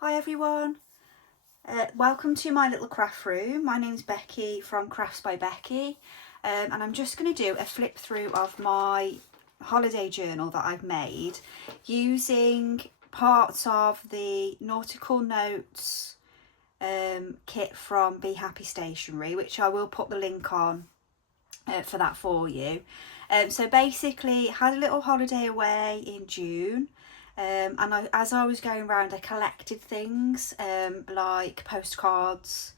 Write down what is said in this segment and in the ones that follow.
Hi everyone, welcome to my little craft room. My name's Becky from Crafts by Becky, and I'm just going to do a flip through of my holiday journal that I've made using parts of the Nautical Notes kit from Be Happy Stationery, which I will put the link on for that for you. So basically, had a little holiday away in June. And as I was going around, I collected things like postcards,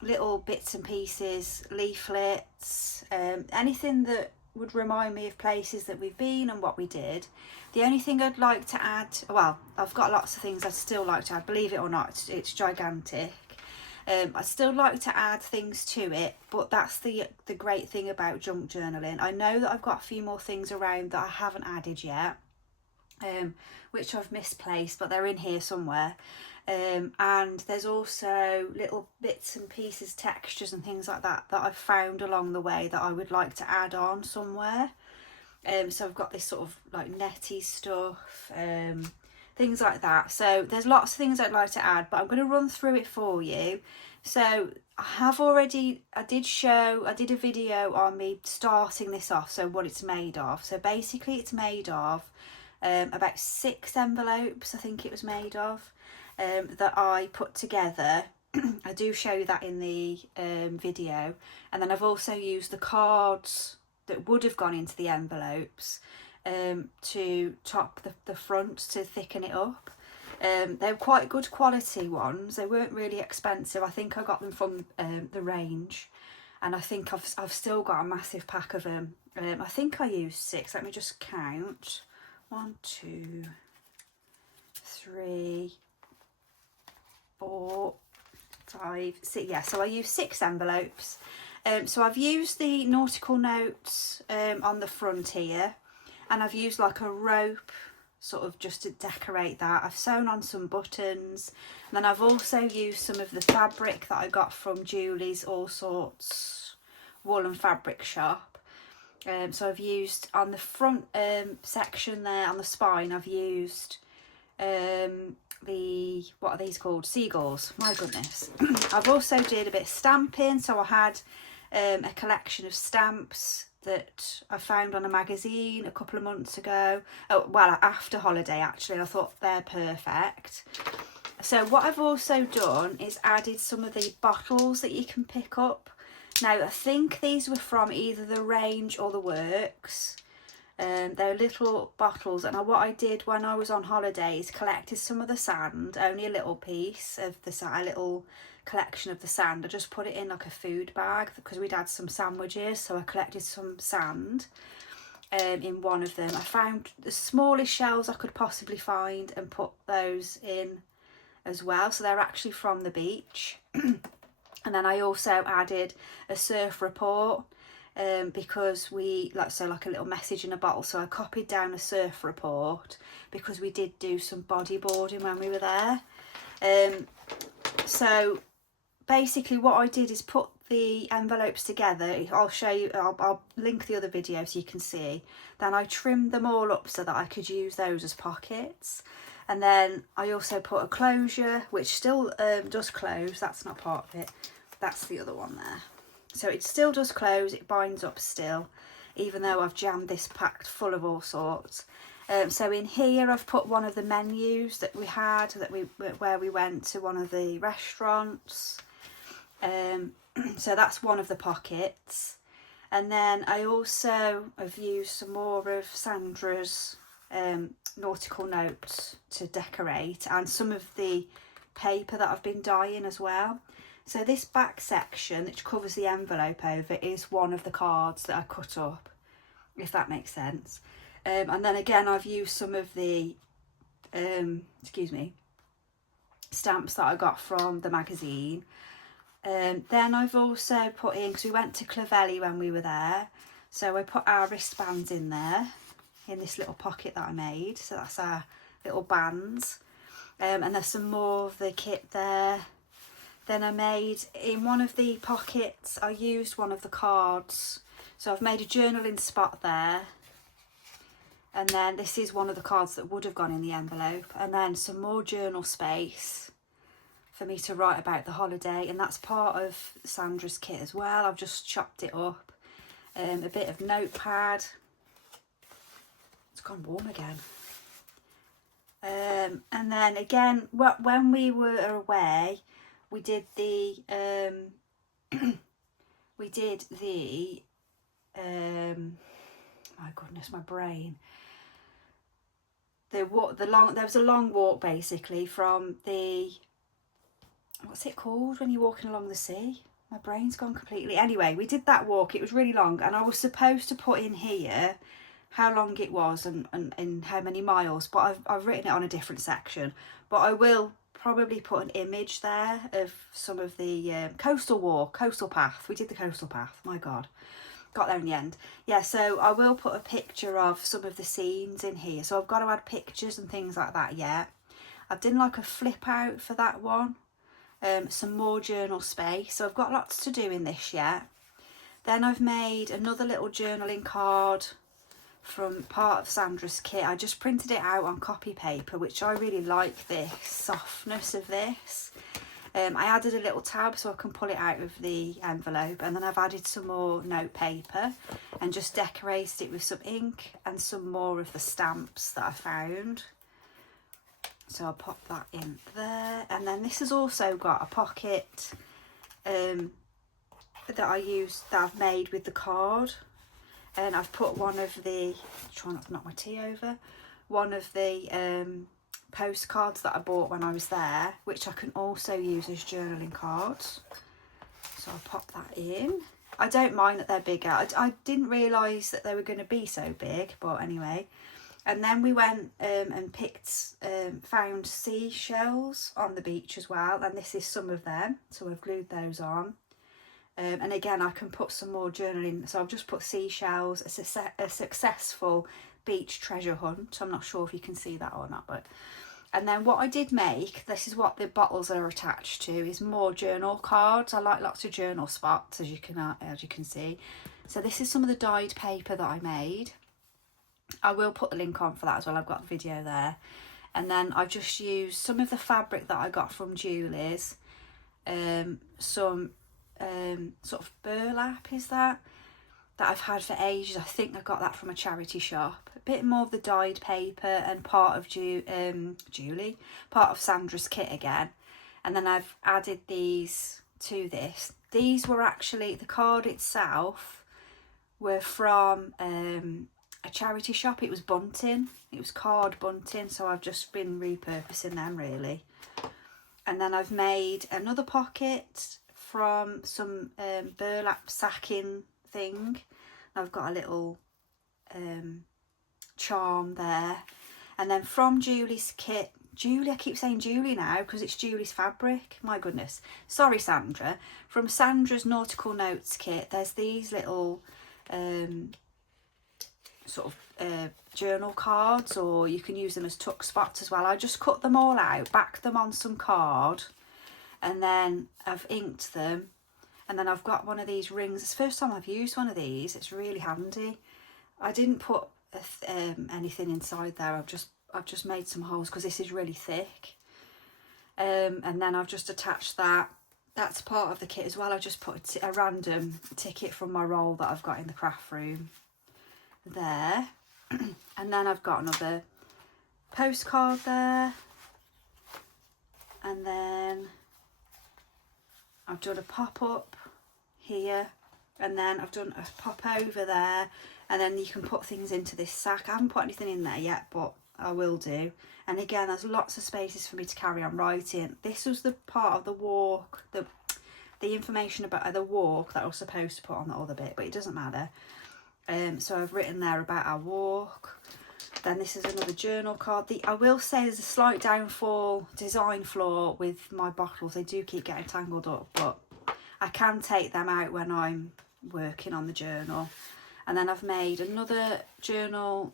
little bits and pieces, leaflets, anything that would remind me of places that we've been and what we did. The only thing I'd like to add, well, I've got lots of things I'd still like to add, believe it or not, it's gigantic. I'd still like to add things to it, but that's the great thing about junk journaling. I know that I've got a few more things around that I haven't added yet. Which I've misplaced, but they're in here somewhere. And there's also little bits and pieces, textures and things like that I've found along the way that I would like to add on somewhere. So I've got this sort of like netty stuff, things like that. So there's lots of things I'd like to add, but I'm going to run through it for you. So I did a video on me starting this off, so what it's made of. So basically it's made of about 6 envelopes, I think it was made of, that I put together. I do show you that in the video. And then I've also used the cards that would have gone into the envelopes to top the front to thicken it up. They're quite good quality ones. They weren't really expensive. I think I got them from the range, and I think I've still got a massive pack of them. I think I used 6. Let me just count. 1, 2, 3, 4, 5, 6. Yeah, so I used 6 envelopes. So I've used the Nautical Notes on the front here, and I've used like a rope sort of just to decorate that. I've sewn on some buttons, and then I've also used some of the fabric that I got from Julie's Allsorts wool and fabric shop. So I've used on the front section there, on the spine, I've used what are these called? Seagulls, my goodness. I've also did a bit of stamping, so I had a collection of stamps that I found on a magazine a couple of months ago. Oh, well, after holiday actually. I thought they're perfect. So what I've also done is added some of the bottles that you can pick up. Now, I think these were from either the range or the works. They're little bottles, and what I did when I was on holiday is collected some of the sand, only a little piece of the sand, a little collection of the sand. I just put it in like a food bag because we'd had some sandwiches, so I collected some sand in one of them. I found the smallest shells I could possibly find and put those in as well, so they're actually from the beach. And then I also added a surf report because like a little message in a bottle. So I copied down a surf report because we did do some bodyboarding when we were there. So basically what I did is put the envelopes together. I'll show you, I'll link the other video so you can see. Then I trimmed them all up so that I could use those as pockets. And then I also put a closure, which still does close. That's not part of it. That's the other one there. So it still does close. It binds up still, even though I've jammed this packed full of all sorts. So in here I've put one of the menus that we had, where we went to one of the restaurants. So that's one of the pockets. And then I also have used some more of Sandra's Nautical Notes to decorate, and some of the paper that I've been dyeing as well. So this back section, which covers the envelope over, is one of the cards that I cut up, if that makes sense. And then again, I've used some of the stamps that I got from the magazine. Then I've also put in, because we went to Clovelly when we were there, so I put our wristbands in there, in this little pocket that I made. So that's our little bands. And there's some more of the kit there. Then I made, in one of the pockets, I used one of the cards. So I've made a journaling spot there. And then this is one of the cards that would have gone in the envelope. And then some more journal space for me to write about the holiday. And that's part of Sandra's kit as well. I've just chopped it up. A bit of notepad. It's gone warm again. And then again, when we were away, we did the my goodness, my brain. There was a long walk basically from the, what's it called when you're walking along the sea? My brain's gone completely. Anyway, we did that walk. It was really long, and I was supposed to put in here how long it was and how many miles, but I've written it on a different section. But I will probably put an image there of some of the coastal path. We did the coastal path. My God, got there in the end. Yeah, so I will put a picture of some of the scenes in here. So I've got to add pictures and things like that yet. I've done like a flip out for that one. Some more journal space. So I've got lots to do in this yet. Then I've made another little journaling card from part of Sandra's kit. I just printed it out on copy paper, which I really like this softness of this. I added a little tab so I can pull it out of the envelope, and then I've added some more note paper and just decorated it with some ink and some more of the stamps that I found. So I'll pop that in there. And then this has also got a pocket that I've made with the card. And I've put one of the, try not to knock my tea over, one of the postcards that I bought when I was there, which I can also use as journaling cards. So I'll pop that in. I don't mind that they're bigger. I didn't realise that they were going to be so big, but anyway. And then we went and found seashells on the beach as well. And this is some of them. So I've glued those on. And again, I can put some more journaling. So I've just put seashells, a successful beach treasure hunt. I'm not sure if you can see that or not, but. And then what I did make, this is what the bottles are attached to, is more journal cards. I like lots of journal spots, as you can see. So this is some of the dyed paper that I made. I will put the link on for that as well. I've got the video there. And then I've just used some of the fabric that I got from Julie's. Some sort of burlap is that I've had for ages. I think I got that from a charity shop. A bit more of the dyed paper and part of part of Sandra's kit again. And then I've added these to this. These were actually, the card itself were from a charity shop. It was bunting. It was card bunting, so I've just been repurposing them really. And then I've made another pocket from some burlap sacking thing. I've got a little charm there. And then from Julie's kit, I keep saying Julie now because it's Julie's fabric. My goodness. Sorry, Sandra. From Sandra's Nautical Notes kit, there's these little journal cards, or you can use them as tuck spots as well. I just cut them all out, backed them on some card, and then I've inked them. And then I've got one of these rings. It's the first time I've used one of these. It's really handy. I didn't put anything inside there. I've just made some holes because this is really thick. And then I've just attached that. That's part of the kit as well. I just put a random ticket from my roll that I've got in the craft room there. And then I've got another postcard there. And then I've done a pop-up here, and then I've done a pop over there, and then you can put things into this sack. I haven't put anything in there yet, but I will do. And again, there's lots of spaces for me to carry on writing. This was the part of the walk, the information about the walk that I was supposed to put on the other bit, but it doesn't matter. So I've written there about our walk. Then this is another journal card. I will say there's a slight downfall, design flaw with my bottles. They do keep getting tangled up, but I can take them out when I'm working on the journal. And then I've made another journal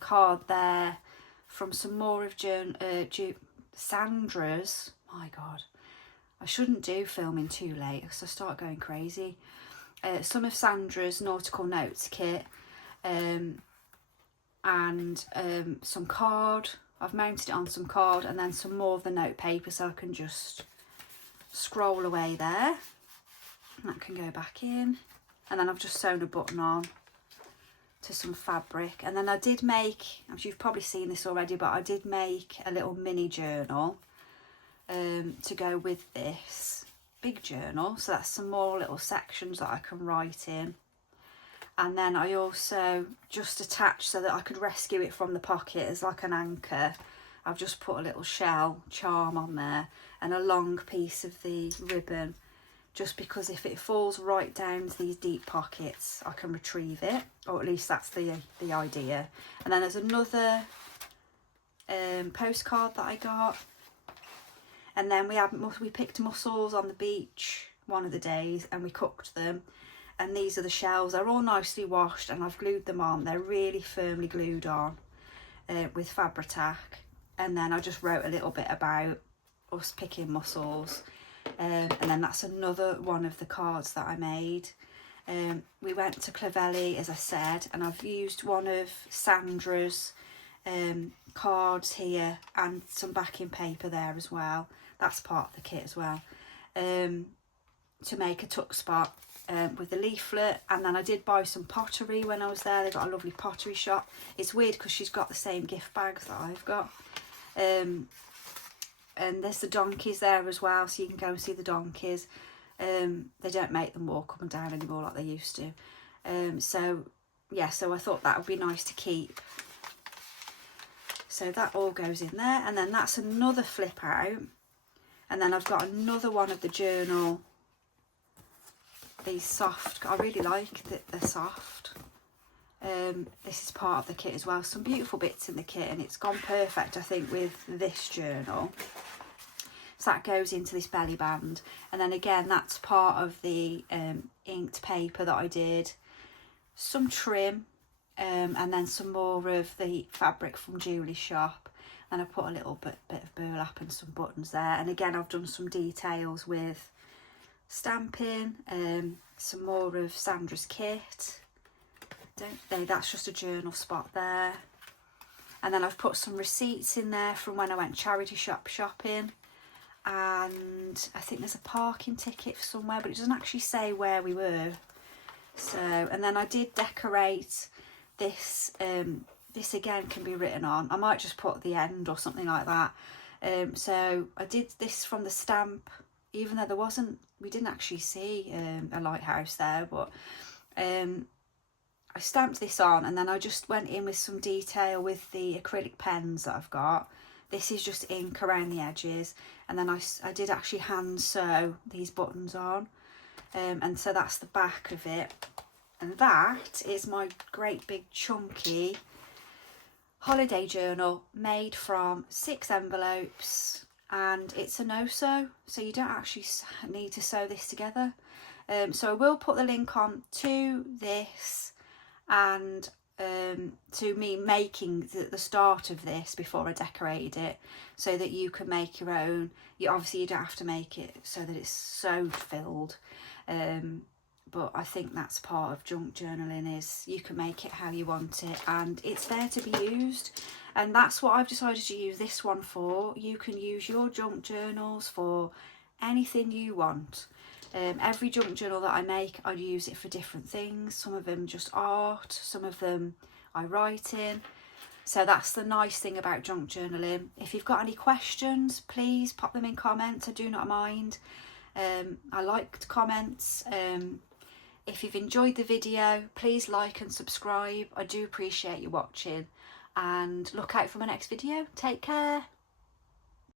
card there from some more of Sandra's. My God, I shouldn't do filming too late because I start going crazy. Some of Sandra's Nautical Notes kit. and some card. I've mounted it on some card, and then some more of the note paper so I can just scroll away there. And that can go back in. And then I've just sewn a button on to some fabric. And then I did make, as you've probably seen this already, but I did make a little mini journal to go with this big journal. So that's some more little sections that I can write in. And then I also just attached, so that I could rescue it from the pocket as like an anchor, I've just put a little shell charm on there and a long piece of the ribbon, just because if it falls right down to these deep pockets, I can retrieve it, or at least that's the idea. And then there's another postcard that I got, and then we picked mussels on the beach one of the days and we cooked them. And these are the shells. They're all nicely washed and I've glued them on. They're really firmly glued on with Fabri-Tac. And then I just wrote a little bit about us picking mussels. And then that's another one of the cards that I made. We went to Clovelly, as I said, and I've used one of Sandra's cards here and some backing paper there as well. That's part of the kit as well. To make a tuck spot with the leaflet. And then I did buy some pottery when I was there. They've got a lovely pottery shop. It's weird because she's got the same gift bags that I've got. And there's the donkeys there as well, so you can go and see the donkeys. They don't make them walk up and down anymore like they used to. So I thought that would be nice to keep. So that all goes in there, and then that's another flip out. And then I've got another one of the journal. These soft, I really like that they're soft. This is part of the kit as well. Some beautiful bits in the kit, and it's gone perfect, I think, with this journal. So that goes into this belly band. And then again, that's part of the inked paper that I did. Some trim, and then some more of the fabric from Julie's shop. And I put a little bit of burlap and some buttons there. And again, I've done some details with stamping, some more of Sandra's kit. That's just a journal spot there. And then I've put some receipts in there from when I went charity shop shopping. And I think there's a parking ticket for somewhere, but it doesn't actually say where we were. So, and then I did decorate this. This again can be written on. I might just put the end or something like that. So I did this from the stamp, even though we didn't actually see a lighthouse there, but I stamped this on, and then I just went in with some detail with the acrylic pens that I've got. This is just ink around the edges, and then I did actually hand sew these buttons on, and so that's the back of it. And that is my great big chunky holiday journal made from 6 envelopes, and it's a no-sew, so you don't actually need to sew this together. So I will put the link on to this and to me making the start of this before I decorated it, so that you can make your own. Obviously you don't have to make it so that it's so filled, but I think that's part of junk journaling, is you can make it how you want it and it's there to be used. And that's what I've decided to use this one for. You can use your junk journals for anything you want. Every junk journal that I make, I use it for different things. Some of them just art, some of them I write in. So that's the nice thing about junk journaling. If you've got any questions, please pop them in comments. I do not mind. I like comments. If you've enjoyed the video, please like and subscribe. I do appreciate you watching, and look out for my next video. Take care.